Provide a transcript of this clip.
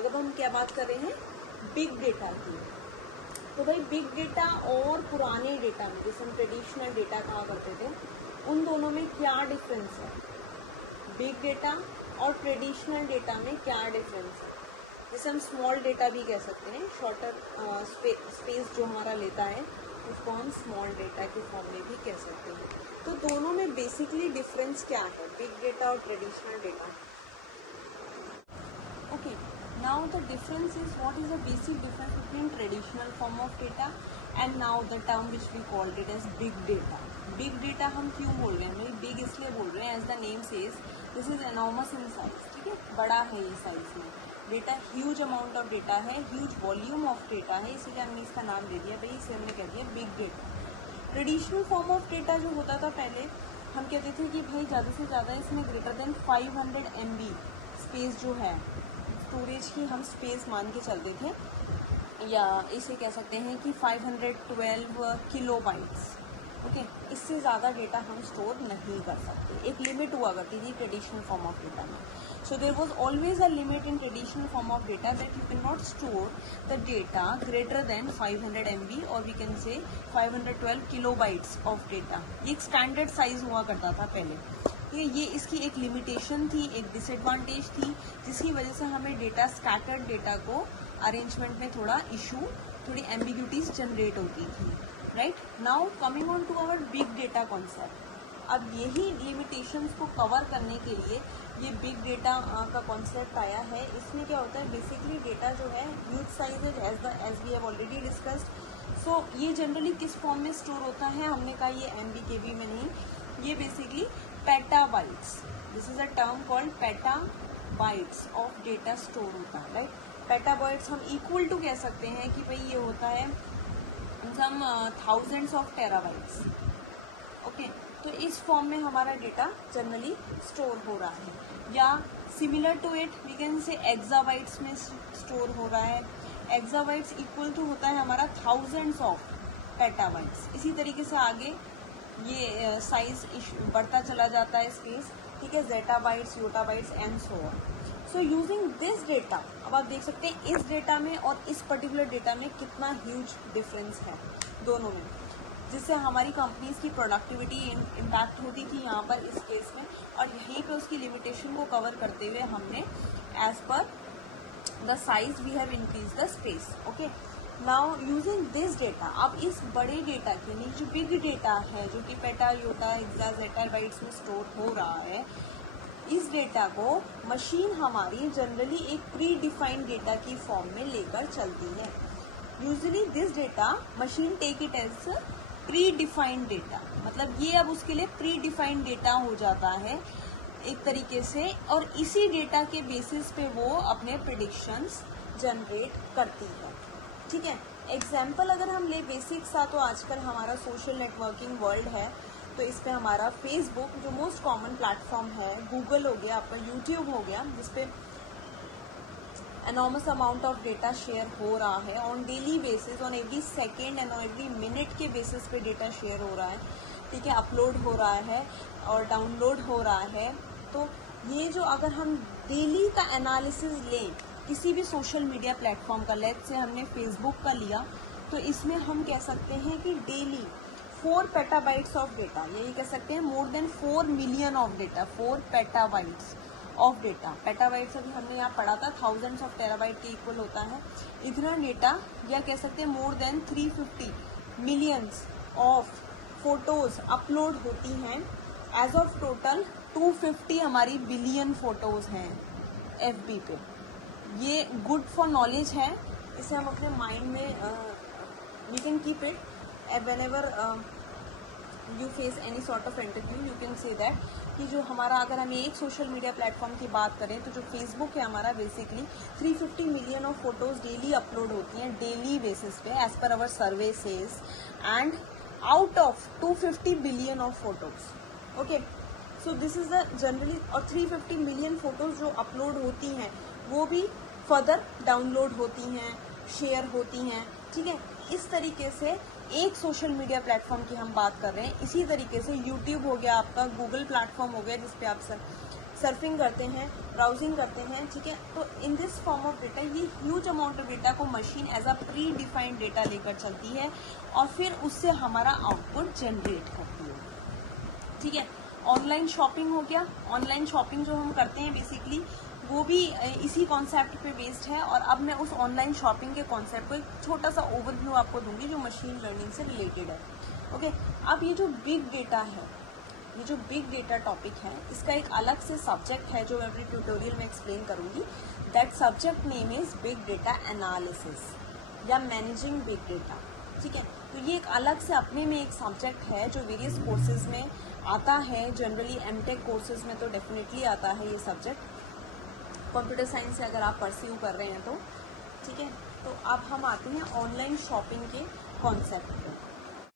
अगर हम क्या बात कर रहे हैं, बिग डेटा की, तो भाई बिग डेटा और पुराने डेटा में, जैसे हम ट्रेडिशनल डेटा कहा करते थे, उन दोनों में क्या डिफरेंस है? बिग डेटा और ट्रेडिशनल डेटा में क्या डिफरेंस है? जैसे हम स्मॉल डेटा भी कह सकते हैं, शॉर्टर स्पेस जो हमारा लेता है उसको हम स्मॉल डेटा के फॉर्म में भी कह सकते हैं। तो दोनों में बेसिकली डिफरेंस क्या है, बिग डेटा और traditional data? Okay, now the difference is, what is the basic difference between traditional form of data and now the term which we called it as big data. Big data हम क्यों बोल रहे हैं, भाई big इसलिए बोल रहे हैं, as the name says this is enormous in size, ठीक है, बड़ा है ये साइज में, data huge amount of data है, ह्यूज वॉल्यूम ऑफ डेटा है, इसीलिए हमने इसका नाम दे दिया, भाई इसे हमने कह दिया big data. Traditional form of data जो होता था पहले, हम कहते थे कि भाई ज़्यादा से ज़्यादा इसमें ग्रेटर देन 500 MB स्पेस जो है, स्टोरेज की हम स्पेस मान के चलते थे, या इसे कह सकते हैं कि 512 किलोबाइट्स। ओके, इससे ज़्यादा डेटा हम स्टोर नहीं कर सकते, एक लिमिट हुआ करती थी ट्रेडिशनल फॉर्म ऑफ डेटा में। So there was always a limit in traditional form of data that you cannot store the data greater than 500 MB or we can say 512 kilobytes of data। ये एक standard size हुआ करता था पहले, ये इसकी एक लिमिटेशन थी, एक डिसएडवांटेज थी, जिसकी वजह से हमें डेटा, स्कैटर्ड डेटा को अरेंजमेंट में थोड़ा इशू, थोड़ी एम्बिग्यूटीज जनरेट होती थी, right. Now coming on to our big data concept. अब यही लिमिटेशंस को कवर करने के लिए ये बिग डेटा का कॉन्सेप्ट आया है। इसमें क्या होता है, बेसिकली डेटा जो है huge sizes as we have already discussed. So ये जनरली किस फॉर्म में स्टोर होता है, हमने कहा ये MB KB में नहीं, ये basically petabytes, this is a term called petabytes of data store होता है, राइट। पेटाबाइट्स हम इक्वल टू कह सकते हैं कि भाई ये होता है सम थाउजेंड्स ऑफ टेराबाइट्स। ओके, तो इस फॉर्म में हमारा डेटा जनरली स्टोर हो रहा है, या similar to it we can say exabytes में स्टोर हो रहा है। एक्साबाइट्स इक्वल टू होता है हमारा थाउजेंड्स ऑफ पेटाबाइट्स। इसी तरीके से आगे ये साइज बढ़ता चला जाता है स्पेस, ठीक है, zettabytes, yottabytes and so on. So using this data, अब आप देख सकते हैं इस डेटा में और इस पर्टिकुलर डेटा में कितना ह्यूज डिफरेंस है दोनों में, जिससे हमारी कंपनीज की प्रोडक्टिविटी इम्पैक्ट होती थी यहाँ पर इस केस में, और यहीं पे उसकी लिमिटेशन को कवर करते हुए हमने as per the size we have increase the space. Okay, now using this data, अब इस बड़े डेटा के लिए जो बिग डेटा है, जो कि पेटा, योटा, एक्सा, जेटाबाइट्स में स्टोर हो रहा है, इस डेटा को मशीन हमारी जनरली एक प्री डिफाइंड डेटा की फॉर्म में लेकर चलती है। Usually this data machine take it as predefined data, मतलब ये अब उसके लिए प्री डिफाइंड डेटा हो जाता है एक तरीके से, और इसी डेटा के बेसिस पे वो अपने प्रेडिक्शंस जनरेट करती है, ठीक है। एग्जाम्पल अगर हम ले बेसिक सा, तो आजकल हमारा सोशल नेटवर्किंग वर्ल्ड है, तो इस पे हमारा फेसबुक जो मोस्ट कॉमन प्लेटफॉर्म है, गूगल हो गया, आपका यूट्यूब हो गया, जिसपे enormous amount of data share हो रहा है on daily basis, on every second and on every minute के बेसिस पे डेटा शेयर हो रहा है, ठीक है, अपलोड हो रहा है और डाउनलोड हो रहा है। तो ये जो अगर हम डेली का एनालिसिस लें किसी भी सोशल मीडिया प्लेटफॉर्म का, लेट्स से हमने फेसबुक का लिया, तो इसमें हम कह सकते हैं कि डेली 4 पेटाबाइट्स ऑफ डेटा, यही कह सकते हैं more than 4 million of data, 4 petabytes of data. Petabytes अभी हमने यहाँ पढ़ा था थाउजेंड्स ऑफ टेराबाइट के इक्वल होता है, इतना डेटा, या कह सकते हैं more than 350 millions of photos upload होती हैं। एज ऑफ टोटल 250 हमारी बिलियन फोटोज हैं FB पे। ये गुड फॉर नॉलेज है, इसे हम अपने माइंड में we can keep it whenever you face any sort of interview, you can say that कि जो हमारा, अगर हम एक सोशल मीडिया प्लेटफॉर्म की बात करें, तो जो फेसबुक है हमारा, basically 350 million of photos daily upload होती हैं डेली बेसिस पे as per our survey says, and out of 250 billion of photos. Okay, so this is the generally, और 350 मिलियन फोटोज जो अपलोड होती हैं वो भी फर्दर डाउनलोड होती हैं, शेयर होती हैं, ठीक है। इस तरीके से एक सोशल मीडिया प्लेटफॉर्म की हम बात कर रहे हैं, इसी तरीके से यूट्यूब हो गया आपका, गूगल प्लेटफॉर्म हो गया जिसपे आप सर्फिंग करते हैं, ब्राउजिंग करते हैं, ठीक है, तो in this form of data ये ह्यूज अमाउंट ऑफ डेटा को machine as a predefined data लेकर चलती है और फिर उससे हमारा आउटपुट जनरेट करती है, ठीक है। ऑनलाइन शॉपिंग हो गया, ऑनलाइन शॉपिंग जो हम करते हैं बेसिकली वो भी इसी कॉन्सेप्ट पे बेस्ड है। और अब मैं उस ऑनलाइन शॉपिंग के कॉन्सेप्ट को एक छोटा सा ओवरव्यू आपको दूंगी जो मशीन लर्निंग से रिलेटेड है, ओके। अब ये जो बिग डेटा है, ये जो बिग डेटा टॉपिक है, इसका एक अलग से सब्जेक्ट है जो मैं अपनी ट्यूटोरियल में एक्सप्लेन करूंगी। That subject name is big data analysis या मैनेजिंग बिग डेटा, ठीक है। तो ये एक अलग से अपने में एक सब्जेक्ट है जो वेरियस कोर्सेज में आता है। जनरली एमटेक कोर्सेज में तो डेफिनेटली आता है ये सब्जेक्ट, कंप्यूटर साइंस से अगर आप परस्यू कर रहे हैं तो, ठीक है। तो अब हम आते हैं ऑनलाइन शॉपिंग के कॉन्सेप्ट पे।